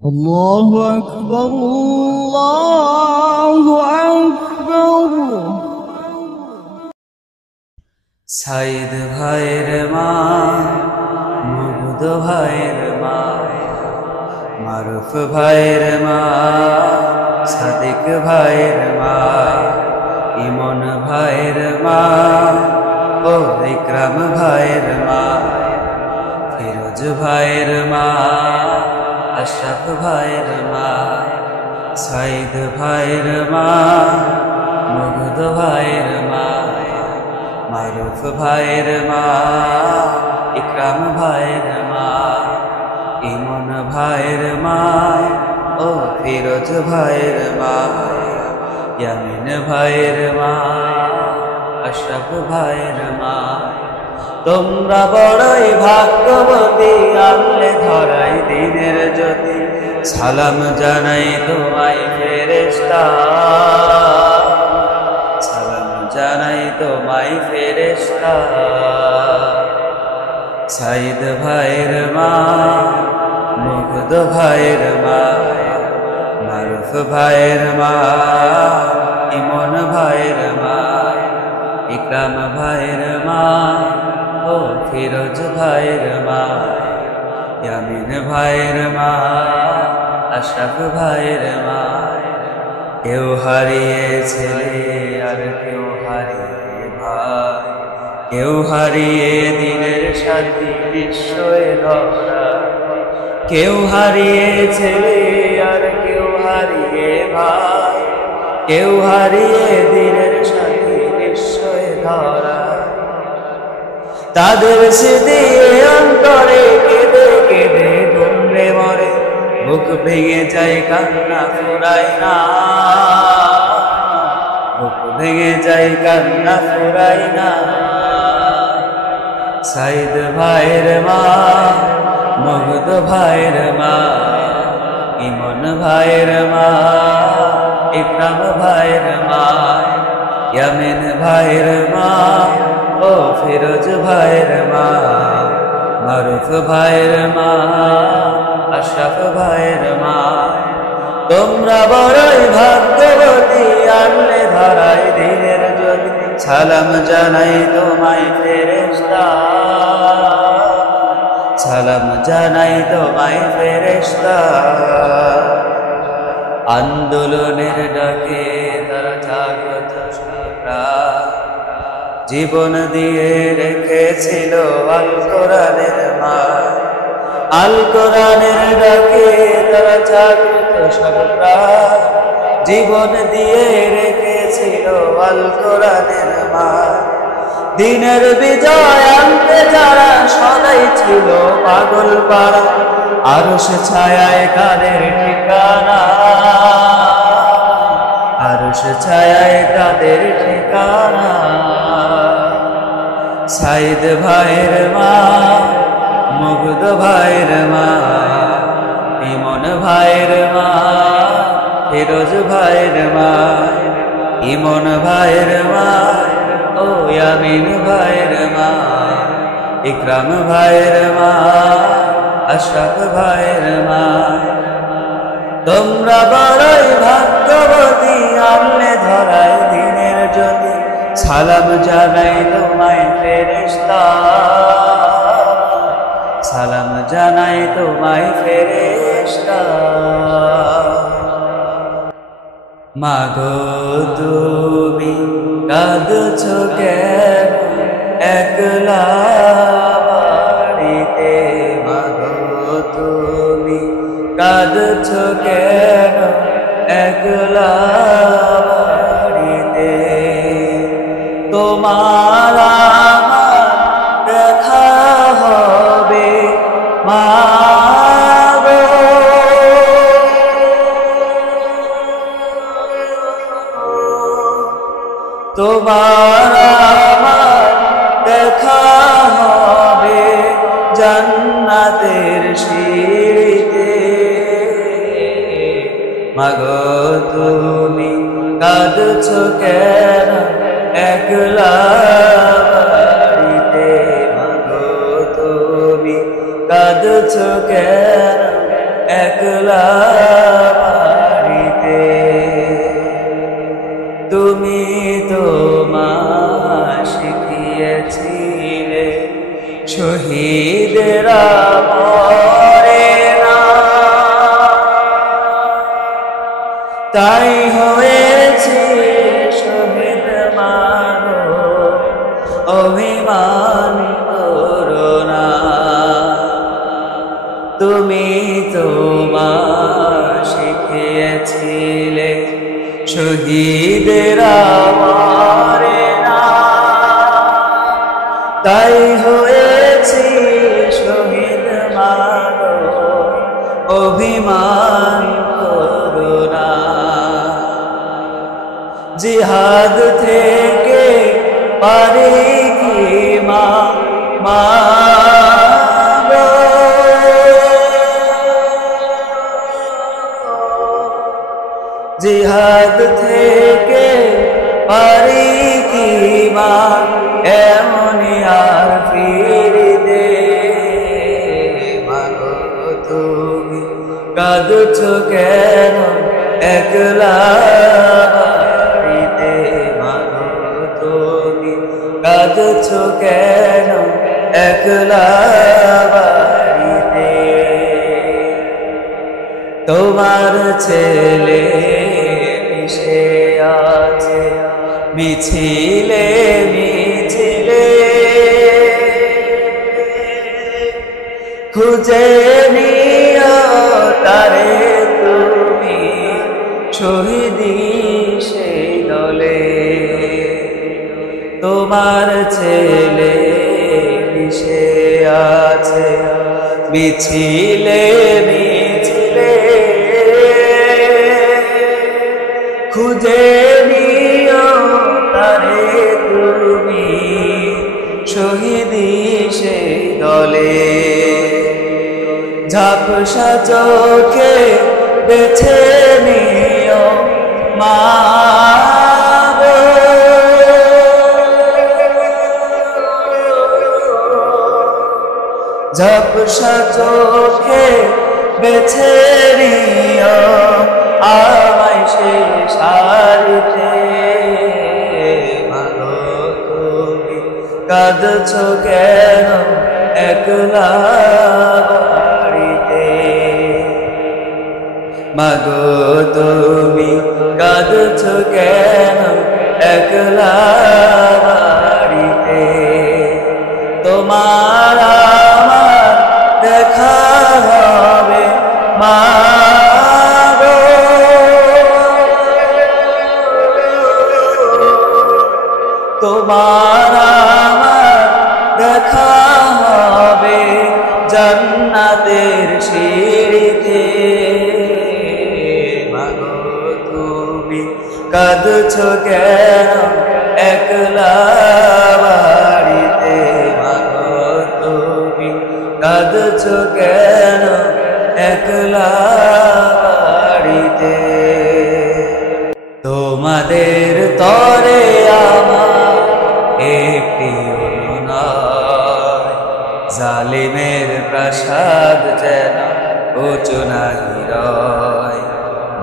الله أكبر الله أكبر সাইদ ভাইয়ের মা, মুগ্ধ ভাইয়ের মা, মারুফ ভাইয়ের মা, সাদিক ভাইয়ের মা, ইমন ভাইয়ের মা, ও ইকরাম ভাইয়ের মা, ফিরোজ ভাইয়ের মা, আশরাফ ভাইয়ের মা, সাইদ ভাইয়ের মা, মুগ্ধ ভাইয়ের মা, মারুফ ভাইয়ের মা, ইকরাম ভাইয়ের মা, ইমন ভাইয়ের মা, ও ফিরোজ ভাইয়ের মা, ইয়ামিন ভাইয়ের মা, আশরাফ ভাইয়ের মা। তোমরা বড়ই ভাগ্যবতী, আনলে ধরাই দিনের জ্যোতি। সালাম জানাই তোমায় ফেরেশতা, সালাম জানাই তোমায় ফেরেশতা। সাইদ ভাইয়ের মা, মুগ্ধ ভাইয়ের মা, মারুফ ভাইয়ের মা, ইমন ভাইয়ের মা, ইকরাম ভাইয়ের মা, ও ফিরোজ ভাইয়ের মা, ইয়ামিন ভাইয়ের মা, আশরাফ ভাইয়ের মা। কেউ হারিয়ে ছেলে আর কেউ হারিয়ে ভাই, কেউ হারিয়ে দিনের সাথী নিশ্চয় ধরা। কেউ হারিয়ে ছেলে আর কেউ হারিয়ে ভাই, কেউ হারিয়ে দিনের সাথী নিশ্চয় ধরা। তাদের স্মৃতি অন্তরে কেঁদে কেঁদে দুমড়ে মরে, বুক ভেঙে যায় কান্না ফুরায় না, বুক ভেঙে যায় কান্না ফুরায় না। সাইদ ভাইয়ের মা, মুগ্ধ ভাইয়ের মা, ইমন ভাইয়ের মা, ইকরাম ভাইয়ের মা, ইয়ামিন ভাইয়ের মা, ও ফিরোজ ভাইয়ের মা, মারুফ ভাইয়ের মা, আশরাফ ভাইয়ের মা। তোমরা বড়ই ভাগ্যবতী, আনলে ধরাই দিনের জ্যোতি। সালাম জানাই তোমায় ফেরেশতা, সালাম জানাই তোমায় ফেরেশতা। আন্দোলনের ডাকে তারা জাগ্রত প্রাণ, জীবন দিয়ে রেখেছিল আল কোরআনের মান। আল কোরআনের ডাকে তারা জাগ্রত সব প্রাণ, জীবন দিয়ে রেখেছিল আল কোরআনের মান। দিনের বিজয় আনতে যারা সদাই ছিল পাগল পাড়া, আরশ ছায়ায় কাদের ঠিকানা, আরশ ছায়ায় তাদের ঠিকানা। সাইদ ভাইয়ের মা, মুগ্ধ ভাইয়ের মা, ইমন ভাইয়ের মা, ফিরোজ ভাইয়ের মা, ইমন ভাইয়ের মা, ও ইয়ামিন ভাইয়ের মা, ইকরাম ভাইয়ের মা, আশরাফ ভাইয়ের মা। তোমরা বড়ই ভাগ্যবতী, আনলে ধরাই দিনের জ্যোতি। সালাম জানাই তোমায় ফেরেশতা, সালাম জানাই তোমায় ফেরেশতা। মাগো তুমি কাঁদছো কেন একলা বাড়িতে, মাগো তুমি কাঁদছো কেন একলা বাড়িতে। তোমার আমার দেখা হবে মাগো, তোমার আমার দেখা হবে জান্নাতের সিঁড়িতে। মাগো তুমি কাঁদছো কেন একলা বাড়িতে, মাগো তুমি কাঁদছো কেন একলা বাড়িতে। তুমি তোমায় শিখিয়েছিলে শহীদরা মরে না, তাই হয়েছে শহীদ মানো, অভিমান করো না। তুমি তোমায় শিখিয়েছিলে শহীদরা মরে না, তাই হয়েছে শহীদ মানো, অভিমান করো না। জিহাদ থেকে পারি কি মা গো, জিহাদ থেকে পারি কি মা এমনি আর ফিরিতে। মাগো তুমি কাঁদছো কেন একলা বাড়িতে, মাগো তুমি কাঁদছো কেন একলা বাড়িতে। তোমার ছেলে মিশে আছে মিছিলে মিছিলে, খুঁজে নিও তারে তুমি শহীদি সেই দলে। তোমার ছেলে মিশে আছে মিছিলে মিছিলে, খুঁজে নিও তারে তুমি শহীদি সেই দলে। ঝাপসা চোখে বেছে নিও মা গো, ঝাপসা চোখে বেছে নিও আমায় শেষ সারিতে। মাগো তুমি কাঁদছো কেন একলা বাড়িতে, মাগো তুমি কাঁদছো কেন একলা বাড়িতে। তোমার আমার দেখা হবে মা গো, তোমার আমার দেখা হবে জান্নাতের সিঁড়িতে। মাগো তুমি কাঁদছো কেন একলা বাড়িতে, মাগো তুমি কাঁদছো কেন একলা বাড়িতে। তোমাদের তরে আমার একটি অনুনয়, জালিমের প্রাসাদ যেন উঁচু নাহি রয়,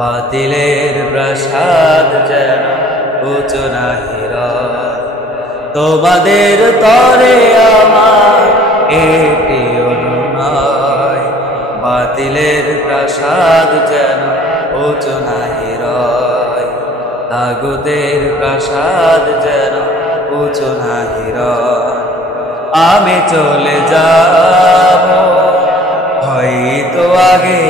বাতিলের প্রাসাদ যেন উঁচু নাহি রয়। তোমাদের তরে আমার একটি অনুনয়, বাতিলের প্রাসাদ যেন উঁচু নাহি রয়, তাগুতের প্রাসাদ যেন উঁচু নাহি রয়। আমি চলে যাব হয়তো আগে,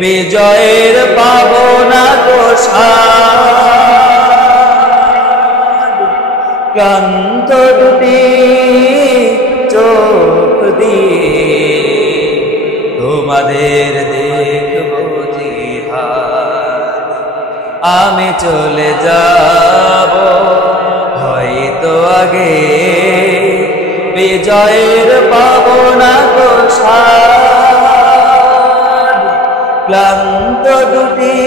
বিজয়ের পাবনা তো স্বাদ, ক্লান্ত দুটি চোখ দিয়ে তোমাদের দেখবো জিহাদ। আমি চলে যাব হয়তো আগে, বিজয়ের পাবনা তো স্বাদ, ক্লান্ত দুটি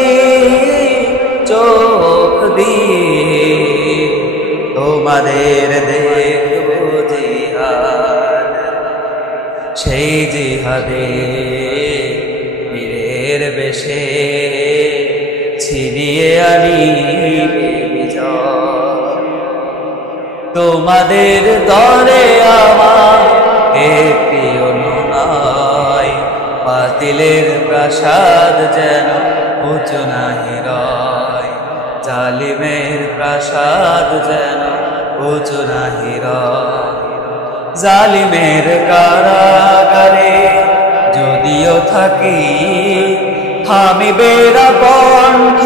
চোখ দিয়ে তোমাদের দেখবো জিহাদ। সেই জিহাদে বেশে ছিনিয়ে আনিবে বিজয়। তোমাদের তরে আমার একটি অনুনয়, বাতিলের প্রাসাদ যেন উঁচু নাহি রয়, জালিমের প্রাসাদ যেন উঁচু নাহি রয়। জালিমের কারাগারে যদিও থাকি, থামিবে না কণ্ঠ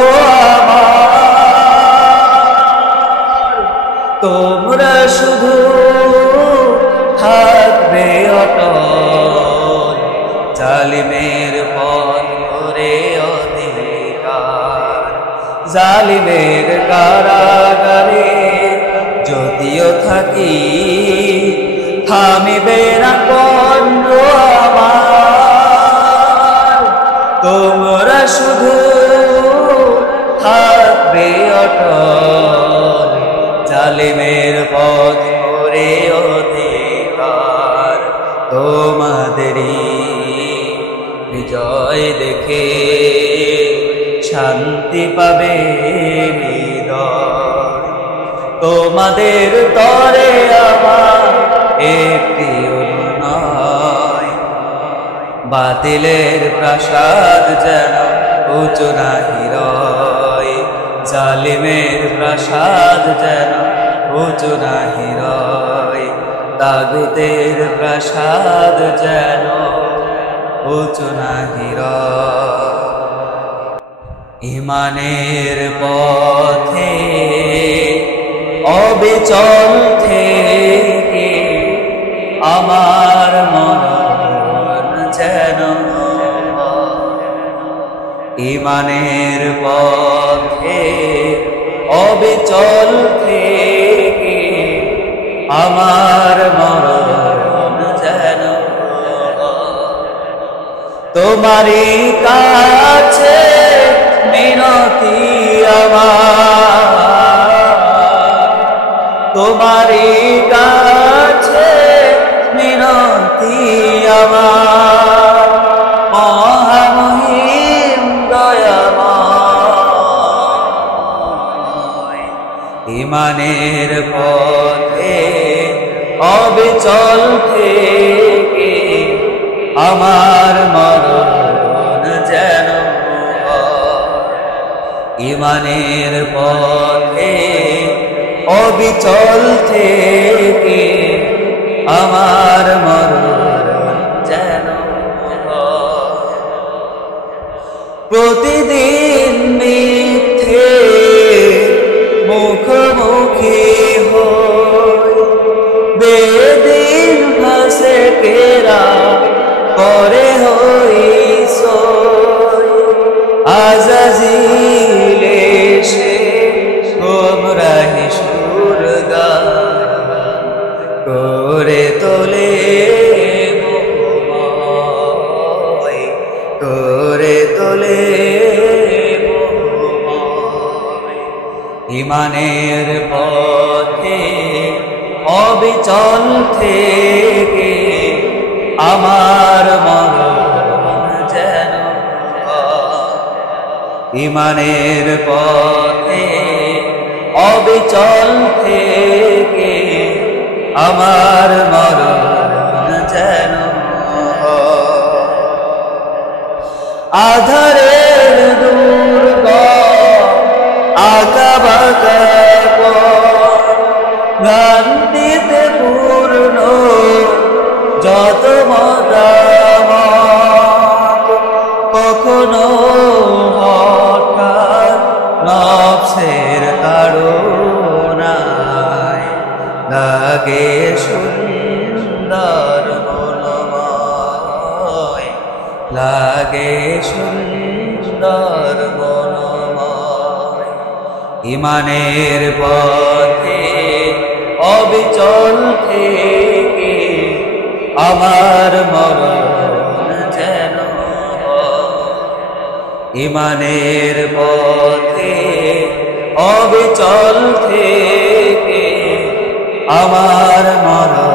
আমার। তোমরা শুধু থাকবে অটল, জালিমের পথ ধরে অধিকার। জালিমের কারাগারে যদিও থাকি, থামিবে না কণ্ঠ আমার। তোমরা শুধু থাকবে অটল, জালিমের পথ ধরে অধিকার। তোমাদেরই বিজয় দেখে শান্তি পাবে হৃদয়। তোমাদের তরে আমার একটি অনুনয়, বাতিলের প্রাসাদ যেন উঁচু নাহি রয়, জালিমের প্রাসাদ যেন উঁচু নাহি রয়, তাগুতের প্রাসাদ যেন উঁচু নাহি রয়। ঈমানের পথে অবিচল থেকে আমার মরণ যেন ঈমানের পথে অবিচল থেকে আমার মরণ যেন তোমারই কাছে মিনতি আমার, তোমারই কাছে মিনতি আমার। মহামহিম দয়াময়, ঈমানের পথে অবিচল থেকে আমার মরণ যেন ঈমানের পথে অবিচল থেকে আমার মরণ যেন। প্রতিদিন মিথ্যে মুখোমুখি হই, বেদিন ভাসে কেরা করে হই সই। আজাজিল এসে গোমরাহি সুর গান করে তোলে মোহময়, করে তোলে মোহময়। ঈমানের পথে অবিচল থেকে আমার মরণ যেন ঈমানের পথে অবিচল থেকে আমার মরণ যেন। আধারের দুর্গ আঁকা বাঁকা ভ্রান্তিতে পূর্ণ যত মতামত, কখনো হঠাৎ নফসের তাড়নায় লাগে সুন্দর মনোময়, লাগে সুন্দর মনোময়। ঈমানের পথে অবিচল থেকে আমার মরণ যেন। ঈমানের পথে অবিচল থেকে আমার মরণ